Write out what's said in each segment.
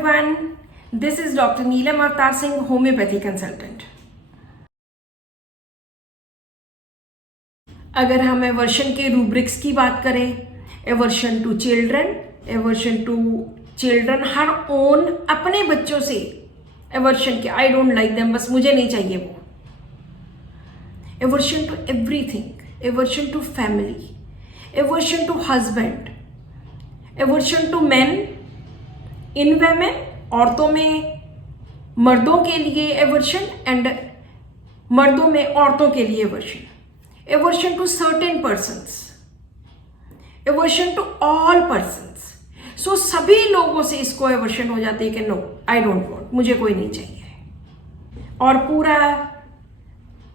everyone. This is Dr. Neelam Avtar Singh, homeopathy consultant. अगर हम aversion के rubrics की बात करें, aversion to children her own अपने बच्चों से एवर्शन के, आई डोंट लाइक देम, बस मुझे नहीं चाहिए वो. Aversion to everything, aversion to family, aversion to husband, aversion to men in women, औरतों में मर्दों के लिए एवर्शन एंड मर्दों में औरतों के लिए aversion. Aversion to certain persons, aversion to all persons. So सभी लोगों से इसको एवर्शन हो जाती है कि नो, आई डोंट वांट, मुझे कोई नहीं चाहिए. और पूरा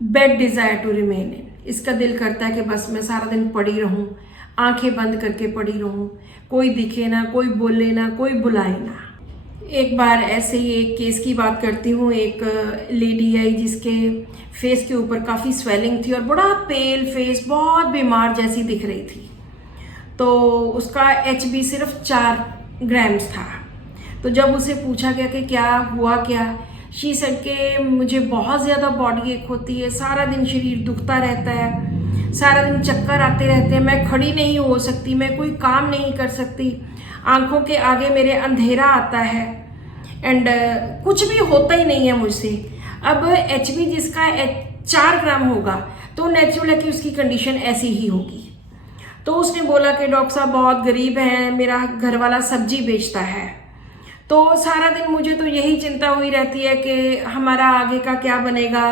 bed desire to remain in, इसका दिल करता है कि बस मैं सारा दिन पड़ी रहूं, आंखें बंद करके पड़ी रहूं, कोई दिखे ना, कोई बोले ना, कोई बुलाए ना. एक बार ऐसे ही एक केस की बात करती हूँ. एक लेडी आई जिसके फेस के ऊपर काफ़ी स्वेलिंग थी और बड़ा पेल फेस, बहुत बीमार जैसी दिख रही थी. तो उसका HB सिर्फ 4 ग्राम्स था. तो जब उसे पूछा गया कि क्या हुआ क्या, शी सेड के मुझे बहुत ज़्यादा बॉडी एक होती है, सारा दिन शरीर दुखता रहता है, सारा दिन चक्कर आते रहते हैं, मैं खड़ी नहीं हो सकती, मैं कोई काम नहीं कर सकती, आंखों के आगे मेरे अंधेरा आता है एंड कुछ भी होता ही नहीं है मुझसे. अब HB जिसका 4 ग्राम होगा तो नेचुरल है कि उसकी कंडीशन ऐसी ही होगी. तो उसने बोला कि डॉक्टर साहब बहुत गरीब हैं, मेरा घर वाला सब्जी बेचता है, तो सारा दिन मुझे तो यही चिंता हुई रहती है कि हमारा आगे का क्या बनेगा,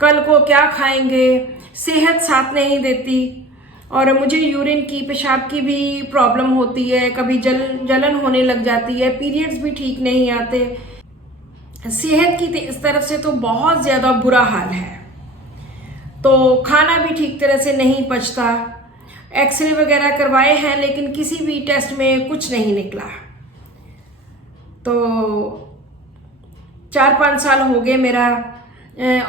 कल को क्या खाएंगे, सेहत साथ नहीं देती, और मुझे यूरिन की, पेशाब की भी प्रॉब्लम होती है, कभी जलन होने लग जाती है, पीरियड्स भी ठीक नहीं आते, सेहत की इस तरफ से तो बहुत ज़्यादा बुरा हाल है. तो खाना भी ठीक तरह से नहीं पचता, एक्सरे वगैरह करवाए हैं लेकिन किसी भी टेस्ट में कुछ नहीं निकला. तो 4-5 साल हो गए मेरा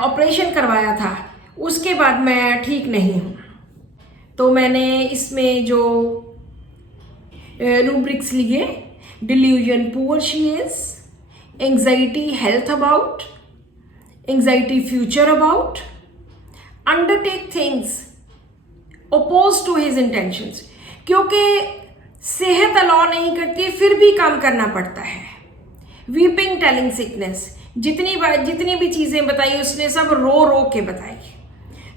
ऑपरेशन करवाया था, उसके बाद मैं ठीक नहीं हूँ. तो मैंने इसमें जो रूब्रिक्स लिए, delusion poor she is, anxiety health about, anxiety future about, undertake things oppose to his intentions, क्योंकि सेहत अलाउ नहीं करती फिर भी काम करना पड़ता है. वीपिंग टेलिंग सिकनेस, जितनी भी चीज़ें बताई उसने सब रो रो के बताई.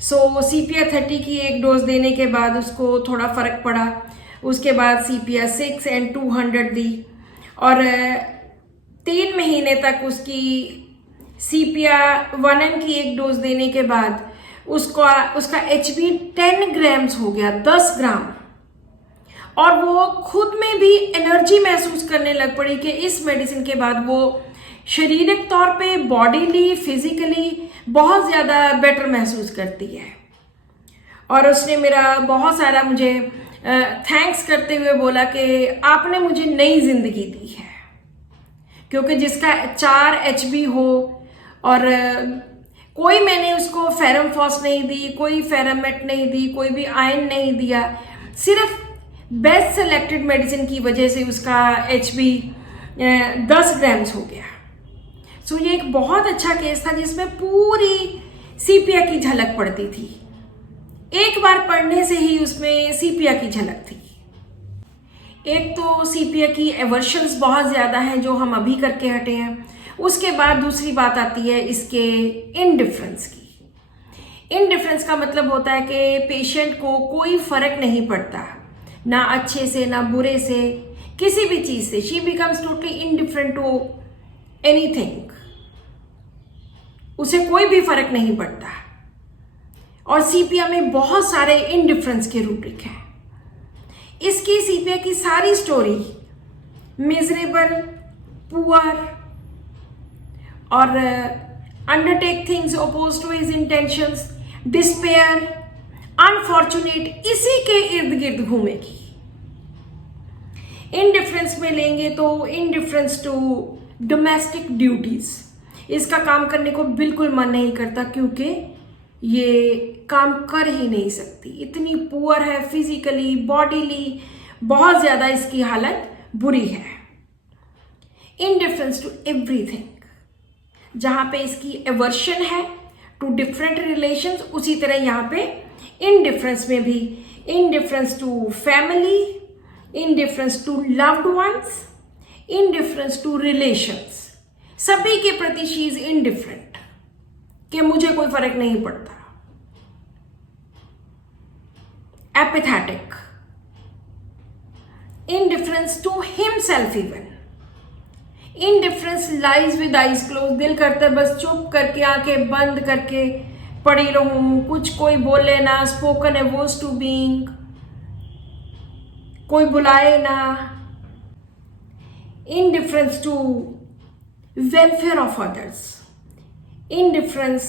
सो CPR 30 की एक डोज देने के बाद उसको थोड़ा फ़र्क पड़ा. उसके बाद CPR 6 एंड 200 दी और 3 महीने तक उसकी CPR 1M की एक डोज देने के बाद उसका HB 10 ग्राम्स हो गया, 10 ग्राम. और वो खुद में भी एनर्जी महसूस करने लग पड़ी कि इस मेडिसिन के बाद वो शारीरिक तौर पे, बॉडीली, फिजिकली बहुत ज़्यादा बेटर महसूस करती है. और उसने मेरा बहुत सारा मुझे थैंक्स करते हुए बोला कि आपने मुझे नई जिंदगी दी है, क्योंकि जिसका 4 HB हो और कोई मैंने उसको फेरमफॉस नहीं दी, कोई फेरामेट नहीं दी, कोई भी आयन नहीं दिया, सिर्फ बेस्ट सेलेक्टेड मेडिसिन की वजह से उसका HB 10 ग्राम्स हो गया. सो ये एक बहुत अच्छा केस था जिसमें पूरी CPR की झलक पड़ती थी. एक बार पढ़ने से ही उसमें CPR की झलक थी. एक तो CPR की एवर्शंस बहुत ज़्यादा हैं जो हम अभी करके हटे हैं. उसके बाद दूसरी बात आती है इसके इनडिफरेंस की. इनडिफरेंस का मतलब होता है कि पेशेंट को कोई फर्क नहीं पड़ता, ना अच्छे से ना बुरे से, किसी भी चीज़ से. She becomes totally indifferent to anything, उसे कोई भी फर्क नहीं पड़ता. और CPR में बहुत सारे इनडिफरेंस के रूब्रिक हैं. इसकी CPR की सारी स्टोरी मिजरेबल, पुअर और undertake things oppose to his intentions, despair, unfortunate, इसी के इर्द गिर्द घूमेगी. इनडिफरेंस में लेंगे तो इनडिफरेंस टू डोमेस्टिक ड्यूटीज, इसका काम करने को बिल्कुल मन नहीं करता क्योंकि ये काम कर ही नहीं सकती, इतनी पुअर है फिजिकली, बॉडीली, बहुत ज़्यादा इसकी हालत बुरी है. Indifference to everything. जहाँ पे इसकी एवर्शन है टू डिफरेंट रिलेशंस, उसी तरह यहाँ पे इनडिफरेंस में भी indifference to family, indifference to loved ones, indifference to relations, सभी के प्रति शी इज इनडिफरेंट, कि मुझे कोई फर्क नहीं पड़ता। Apathetic, indifference to himself even, indifference lies with eyes closed, दिल करता है बस चुप करके आंखें बंद करके पड़ी रहूं, कुछ कोई बोले ना, स्पोकन अवॉइड्स टू बीइंग, कोई बुलाए ना। Indifference to welfare of others, indifference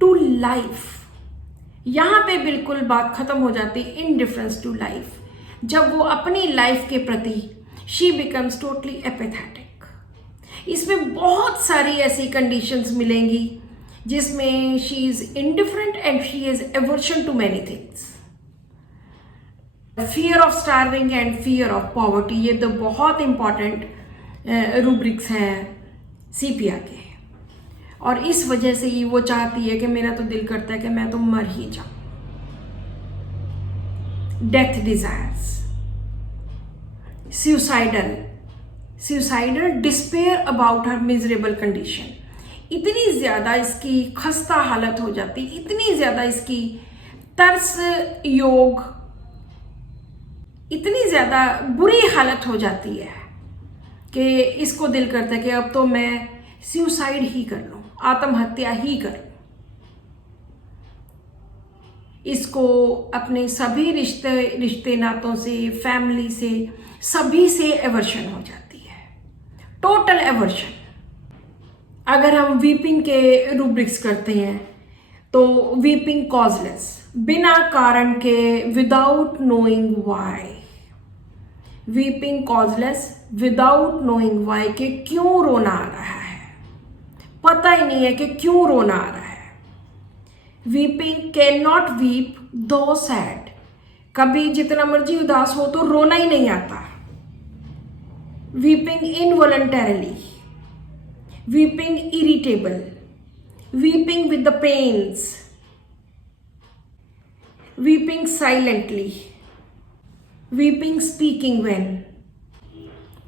to life, यहां पे बिल्कुल बात खत्म हो जाती है। इनडिफरेंस टू लाइफ, जब वो अपनी लाइफ के प्रति शी बिकम्स टोटली एपेथेटिक। इसमें बहुत सारी ऐसी कंडीशंस मिलेंगी जिसमें she is indifferent and she is aversion to many things. Fear of starving and fear of poverty, ये तो बहुत इंपॉर्टेंट रूब्रिक्स हैं सीपीआर के, और इस वजह से ही वो चाहती है कि मेरा तो दिल करता है कि मैं तो मर ही जाऊं। Death desires, suicidal despair about her miserable condition, इतनी ज्यादा इसकी खस्ता हालत हो जाती, इतनी ज्यादा इसकी तरस योग, इतनी ज्यादा बुरी हालत हो जाती है कि इसको दिल करता है कि अब तो मैं सुसाइड ही कर लूं, आत्महत्या ही कर लूं। इसको अपने सभी रिश्ते नातों से, फैमिली से, सभी से एवर्शन हो जाती है, टोटल एवर्शन। अगर हम वीपिंग के रूब्रिक्स करते हैं तो वीपिंग कॉजलेस, बिना कारण के, without knowing why. Weeping causeless without knowing why, के क्यों रोना आ रहा है, पता ही नहीं है कि क्यों रोना आ रहा है। वीपिंग कैन नॉट वीप दो सैड, कभी जितना मर्जी उदास हो तो रोना ही नहीं आता। Weeping involuntarily, weeping irritable, weeping with the pains, weeping silently, weeping speaking when,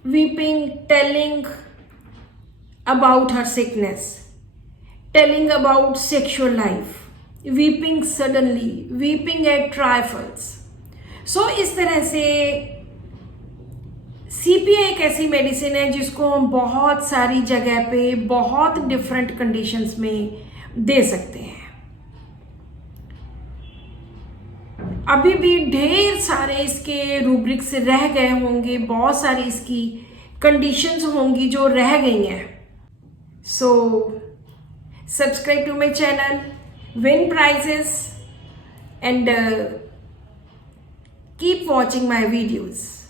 weeping telling about her sickness, telling about sexual life, weeping suddenly, weeping at trifles. So इस तरह से सीपीआई एक ऐसी मेडिसिन है जिसको हम बहुत सारी जगह पे बहुत डिफरेंट कंडीशंस में दे सकते हैं। अभी भी ढेर सारे इसके रूब्रिक्स रह गए होंगे, बहुत सारी इसकी कंडीशंस होंगी जो रह गई हैं। So subscribe to my channel, win prizes, and keep watching my videos.